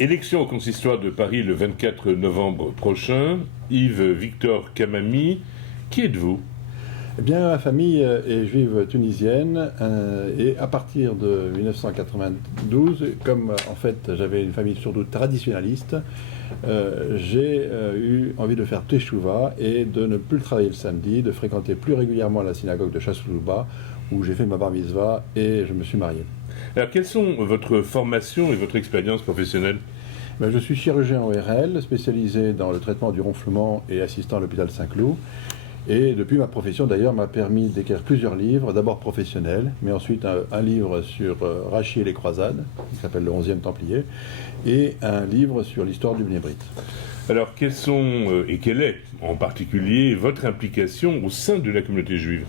Élection au consistoire de Paris le 24 novembre prochain. Yves Victor Kamami, qui êtes-vous ? Eh bien, ma famille est juive tunisienne et à partir de 1992, comme en fait j'avais une famille surtout traditionnaliste, j'ai eu envie de faire teshuva et de ne plus travailler le samedi, de fréquenter plus régulièrement la synagogue de Chassoulba où j'ai fait ma bar mitzvah et je me suis marié. Alors, quelles sont votre formation et votre expérience professionnelle ? Je suis chirurgien ORL, spécialisé dans le traitement du ronflement et assistant à l'hôpital Saint-Cloud. Et depuis, ma profession d'ailleurs m'a permis d'écrire plusieurs livres, d'abord professionnels, mais ensuite un livre sur Rachi et les croisades, qui s'appelle Le 11e Templier, et un livre sur l'histoire du Bnei Brit. Alors, quelles sont, et quelle est en particulier, votre implication au sein de la communauté juive ?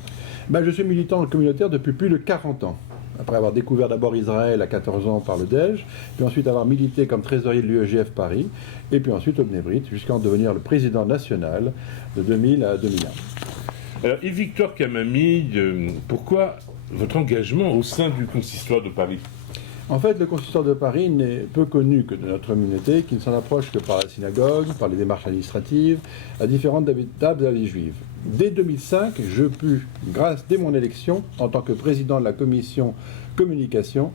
Je suis militant communautaire depuis plus de 40 ans. Après avoir découvert d'abord Israël à 14 ans par le DEJ, puis ensuite avoir milité comme trésorier de l'UEJF Paris, et puis ensuite au Bnei Brit, jusqu'à en devenir le président national de 2000 à 2001. Alors, Yves Victor Kamami, pourquoi votre engagement au sein du consistoire de Paris ? En fait, le consistoire de Paris n'est peu connu que de notre communauté, qui ne s'en approche que par la synagogue, par les démarches administratives, à différentes étapes de la vie juive. Dès 2005, je pus, dès mon élection, en tant que président de la commission communication,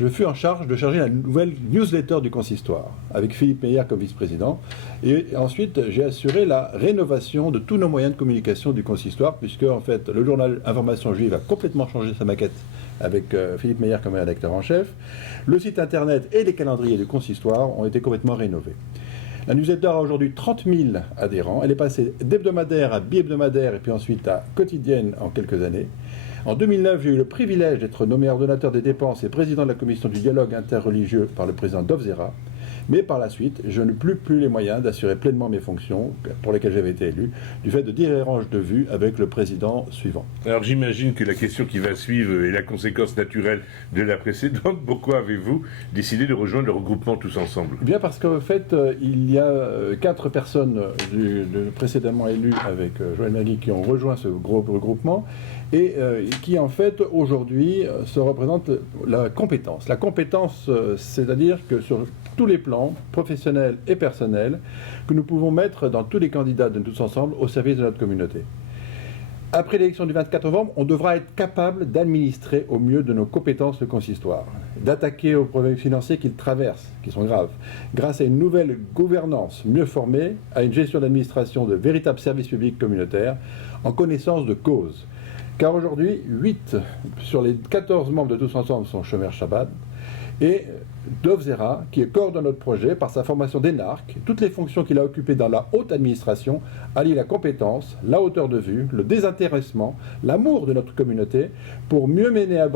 je fus en charge de charger la nouvelle newsletter du consistoire, avec Philippe Meyer comme vice-président. Et ensuite, j'ai assuré la rénovation de tous nos moyens de communication du consistoire, puisque en fait, le journal Information Juive a complètement changé sa maquette avec Philippe Meyer comme rédacteur en chef. Le site internet et les calendriers du consistoire ont été complètement rénovés. La newsletter a aujourd'hui 30 000 adhérents. Elle est passée d'hebdomadaire à bi-hebdomadaire et puis ensuite à quotidienne en quelques années. En 2009, j'ai eu le privilège d'être nommé ordonnateur des dépenses et président de la commission du dialogue interreligieux par le président Dov Zera. Mais par la suite, je n'ai plus les moyens d'assurer pleinement mes fonctions pour lesquelles j'avais été élu, du fait de divergences de vues avec le président suivant. Alors j'imagine que la question qui va suivre est la conséquence naturelle de la précédente. Pourquoi avez-vous décidé de rejoindre le regroupement Tous Ensemble ? Bien parce qu'en fait, il y a 4 personnes précédemment élues avec Joël Magui qui ont rejoint ce gros regroupement et qui en fait aujourd'hui se représentent la compétence. La compétence, c'est-à-dire que sur tous les plans, professionnels et personnels, que nous pouvons mettre dans tous les candidats de Tous Ensemble au service de notre communauté. Après l'élection du 24 novembre, on devra être capable d'administrer au mieux de nos compétences le consistoire, d'attaquer aux problèmes financiers qu'il traverse, qui sont graves, grâce à une nouvelle gouvernance mieux formée, à une gestion d'administration de véritables services publics communautaires, en connaissance de cause. Car aujourd'hui, 8 sur les 14 membres de Tous Ensemble sont chômeurs Shabbat, et Dov Zera, qui coordonne notre projet par sa formation d'énarque, toutes les fonctions qu'il a occupées dans la haute administration, allient la compétence, la hauteur de vue, le désintéressement, l'amour de notre communauté, pour mieux mener à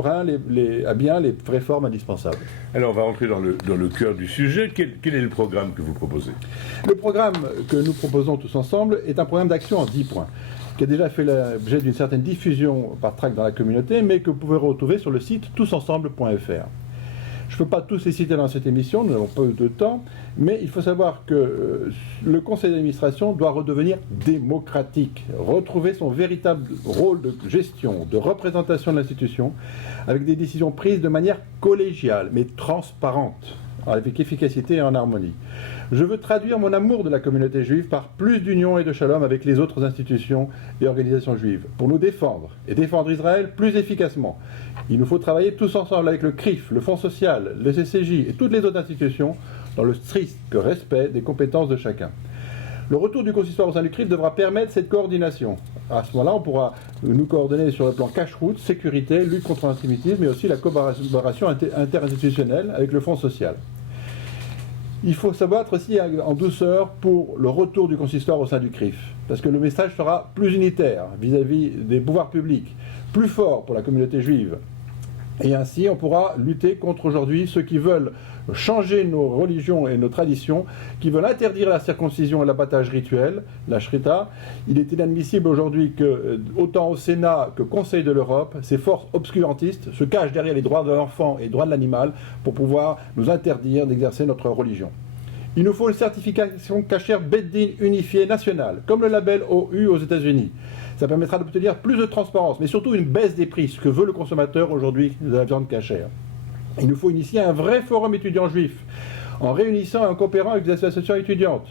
bien les réformes indispensables. Alors on va rentrer dans le cœur du sujet. Quel est le programme que vous proposez ? Le programme que nous proposons tous ensemble est un programme d'action en 10 points, qui a déjà fait l'objet d'une certaine diffusion par tract dans la communauté, mais que vous pouvez retrouver sur le site tousensemble.fr. Je ne peux pas tous les citer dans cette émission, nous n'avons pas eu de temps, mais il faut savoir que le conseil d'administration doit redevenir démocratique, retrouver son véritable rôle de gestion, de représentation de l'institution, avec des décisions prises de manière collégiale, mais transparente, avec efficacité et en harmonie. Je veux traduire mon amour de la communauté juive par plus d'union et de shalom avec les autres institutions et organisations juives, pour nous défendre, et défendre Israël plus efficacement. Il nous faut travailler tous ensemble avec le CRIF, le Fonds social, le CCJ et toutes les autres institutions dans le strict respect des compétences de chacun. Le retour du consistoire au sein du CRIF devra permettre cette coordination. À ce moment-là, on pourra nous coordonner sur le plan cache-route, sécurité, lutte contre l'antisémitisme, mais aussi la collaboration interinstitutionnelle avec le Fonds social. Il faut savoir aussi en douceur pour le retour du consistoire au sein du CRIF, parce que le message sera plus unitaire vis-à-vis des pouvoirs publics, plus fort pour la communauté juive. Et ainsi, on pourra lutter contre aujourd'hui ceux qui veulent changer nos religions et nos traditions, qui veulent interdire la circoncision et l'abattage rituel, la shrita. Il est inadmissible aujourd'hui que, autant au Sénat que Conseil de l'Europe, ces forces obscurantistes se cachent derrière les droits de l'enfant et les droits de l'animal pour pouvoir nous interdire d'exercer notre religion. Il nous faut une certification kasher Beddin unifiée nationale, comme le label OU aux États-Unis. Ça permettra d'obtenir plus de transparence, mais surtout une baisse des prix, ce que veut le consommateur aujourd'hui de la viande kasher. Il nous faut initier un vrai forum étudiant juif, en réunissant et en coopérant avec des associations étudiantes,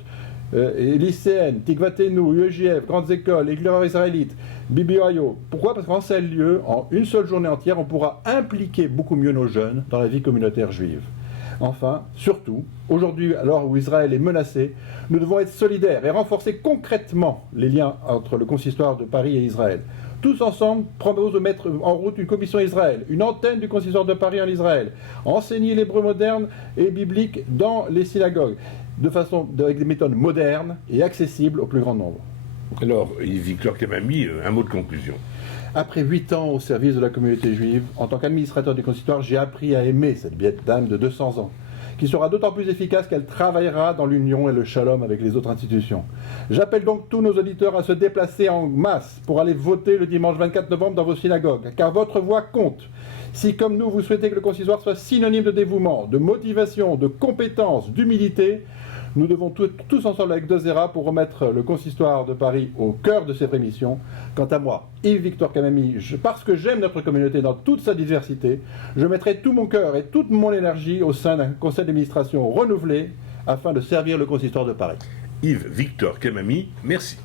et lycéennes, Tikvatenu, UEJF, grandes écoles, éclaireurs israélites, BBIO. Pourquoi? Parce qu'en ces lieux, en une seule journée entière, on pourra impliquer beaucoup mieux nos jeunes dans la vie communautaire juive. Enfin, surtout, aujourd'hui, à l'heure où Israël est menacé, nous devons être solidaires et renforcer concrètement les liens entre le consistoire de Paris et Israël. Tous ensemble, proposons de mettre en route une commission Israël, une antenne du consistoire de Paris en Israël, enseigner l'hébreu moderne et biblique dans les synagogues, avec des méthodes modernes et accessibles au plus grand nombre. Alors, Yves-Victor Kamami, un mot de conclusion. Après 8 ans au service de la communauté juive, en tant qu'administrateur du consistoire, j'ai appris à aimer cette vieille dame de 200 ans, qui sera d'autant plus efficace qu'elle travaillera dans l'union et le shalom avec les autres institutions. J'appelle donc tous nos auditeurs à se déplacer en masse pour aller voter le dimanche 24 novembre dans vos synagogues, car votre voix compte. Si, comme nous, vous souhaitez que le consistoire soit synonyme de dévouement, de motivation, de compétence, d'humilité, nous devons tous ensemble avec Dozera pour remettre le consistoire de Paris au cœur de cette émission. Quant à moi, Yves-Victor Kamami, parce que j'aime notre communauté dans toute sa diversité, je mettrai tout mon cœur et toute mon énergie au sein d'un conseil d'administration renouvelé afin de servir le consistoire de Paris. Yves-Victor Kamami, merci.